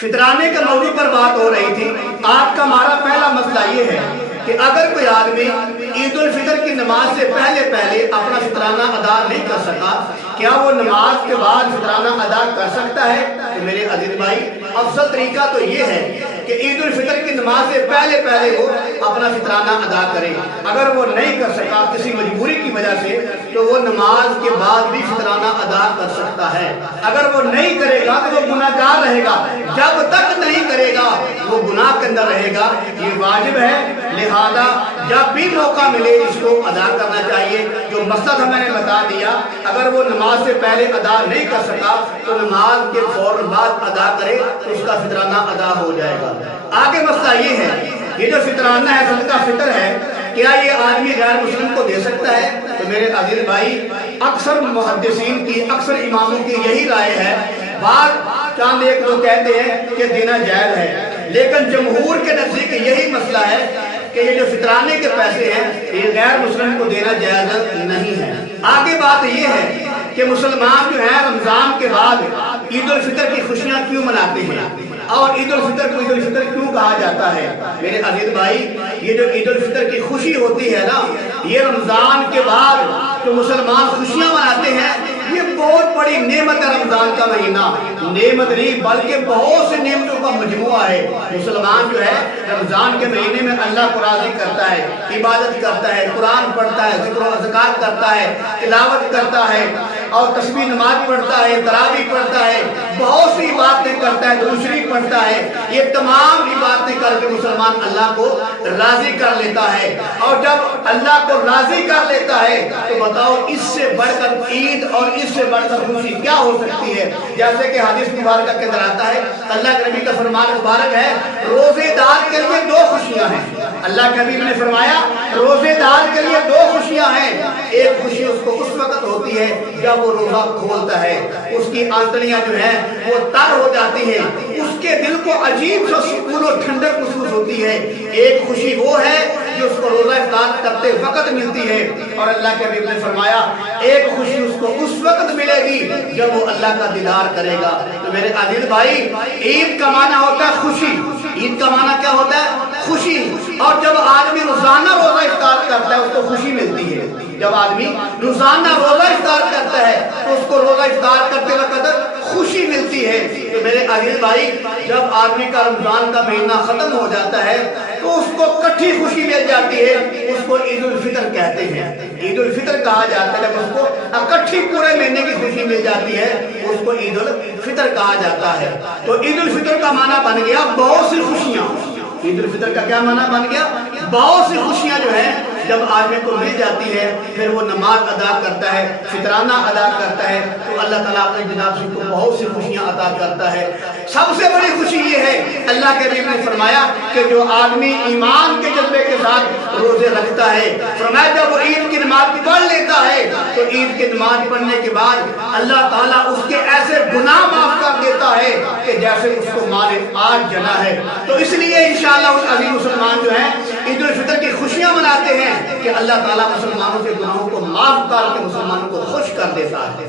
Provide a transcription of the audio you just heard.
فطرانے کے موضوع پر بات ہو رہی تھی۔ آج کا ہمارا پہلا مسئلہ یہ ہے کہ اگر کوئی آدمی عید الفطر کی نماز سے پہلے اپنا فطرانہ ادا نہیں کر سکا، کیا وہ نماز کے بعد فطرانہ ادا کر سکتا ہے؟ تو میرے عزیز بھائی، افضل طریقہ تو یہ ہے کہ عید الفطر کی نماز سے پہلے وہ اپنا فطرانہ ادا کرے۔ اگر وہ نہیں کر سکا کسی مجبوری کی وجہ سے، تو وہ نماز کے بعد بھی فطرانہ ادا کر سکتا ہے۔ اگر وہ نہیں کرے گا تو وہ گناہگار رہے گا، جب تک نہیں کرے گا وہ گناہ کے اندر رہے گا۔ یہ واجب ہے، لہذا جب بھی موقع ملے اس کو ادا کرنا چاہیے۔ جو مسئلہ میں نے بتا دیا، اگر وہ نماز سے پہلے ادا نہیں کر سکا تو نماز کے فوراً بعد ادا کرے تو اس کا فطرانہ ادا ہو جائے گا۔ آگے مسئلہ یہ ہے، یہ جو فطرانہ ہے، صدقہ فطر ہے، کیا یہ آدمی غیر مسلم کو دے سکتا ہے؟ تو میرے عزیز بھائی، اکثر محدثین کی، اکثر اماموں کی یہی رائے ہے۔ چاند ایک لوگ کہتے ہیں کہ دینا جائز ہے، لیکن جمہور کے نزدیک یہی مسئلہ ہے کہ یہ جو فطرانے کے پیسے ہیں یہ غیر مسلم کو دینا جائز نہیں ہے۔ آگے بات یہ ہے کہ مسلمان جو ہیں رمضان کے بعد عید الفطر کی خوشیاں کیوں مناتے ہیں اور عید الفطر کو عید الفطر کیوں کہا جاتا ہے؟ میرے عزیز بھائی، یہ جو عید الفطر کی خوشی ہوتی ہے نا، یہ رمضان کے بعد جو مسلمان خوشیاں مناتے ہیں، یہ بہت بڑی نعمت ہے۔ رمضان کا مہینہ نعمت نہیں بلکہ بہت سے نعمتوں کا مجموعہ ہے۔ مسلمان جو ہے رمضان کے مہینے میں اللہ کو راضی کرتا ہے، عبادت کرتا ہے، قرآن پڑھتا ہے، ذکر و اذکار کرتا ہے، تلاوت کرتا ہے اور تسبیح نماز پڑھتا ہے، تراویح پڑھتا ہے، بہت سی باتیں کرتا ہے، درود شریف پڑھتا ہے۔ یہ تمام عبادتیں کر کے مسلمان اللہ کو راضی کر لیتا ہے، اور جب اللہ کو راضی کر لیتا ہے تو بتاؤ اس سے بڑھ کر عید اور اس سے بڑھ کر خوشی کیا ہو سکتی ہے؟ جیسے کہ حدیث مبارکہ کے اندر آتا ہے، اللہ کے نبی کا فرمان مبارک ہے، روزے دار کے لیے دو خوشیاں ہیں۔ اللہ کے نبی نے فرمایا روزے دار کے لیے دو خوشیاں ہیں۔ ایک خوشی اس کو اس وقت ہوتی ہے جب وہ روزہ کھولتا ہے، اس کی آنتڑیاں جو ہیں وہ تر ہو جاتی ہیں، اس کے دل کو عجیب سا سکون و ٹھنڈک محسوس ہوتی ہے۔ ایک خوشی وہ ہے جو اس کو روزہ افطار کرتے وقت ملتی ہے، اور اللہ کے نبی نے فرمایا ایک خوشی اس کو اس وقت ملے گی جب وہ اللہ کا دیدار کرے گا۔ تو میرے عزیز بھائی، عید کا معنی ہوتا ہے خوشی۔ عید کا معنی کیا ہوتا ہے؟ خوشی۔ اور جب آدمی روزانہ روزہ افطار کرتا ہے اس کو خوشی ملتی ہے۔ جب آدمی روزانہ روزہ افطار کرتا ہے تو اس کو روزہ افطار کرتے وقت خوشی ملتی ہے۔ تو میرے عزیز بھائی، جب آدمی کا رمضان کا مہینہ ختم ہو جاتا ہے تو اس کو کٹھی خوشی مل جاتی ہے، اس کو عید الفطر کہتے ہیں۔ عید الفطر کہا جاتا ہے جب اس کو اکٹھی پورے مہینے کی خوشی مل جاتی ہے، اس کو عید الفطر کہا جاتا ہے۔ تو عید الفطر کا معنی بن گیا بہت سی خوشیاں۔ عید الفطر کا کیا معنی بن گیا؟ بہت سی خوشیاں جو ہیں جب آدمی کو مل جاتی ہے، پھر وہ نماز ادا کرتا ہے، فطرانہ ادا کرتا ہے، تو اللہ تعالیٰ اپنے جناب سے کو بہت سی خوشیاں عطا کرتا ہے۔ سب سے بڑی خوشی یہ ہے، اللہ کے نبی نے فرمایا کہ جو آدمی ایمان کے جذبے کے ساتھ روزے رکھتا ہے، فرمایا جب وہ عید کی نماز پڑھ لیتا ہے تو عید کی نماز پڑھنے کے بعد اللہ تعالیٰ اس کے ایسے گناہ معاف کر دیتا ہے کہ جیسے اس کو مال آج جنا ہے۔ تو اس لیے انشاءاللہ اس عظیم مسلمان جو ہیں عید الفطر کی خوشیاں مناتے ہیں کہ اللہ تعالیٰ مسلمانوں کے گناہوں کو معاف کر کے مسلمانوں کو خوش کر دیتا ہے۔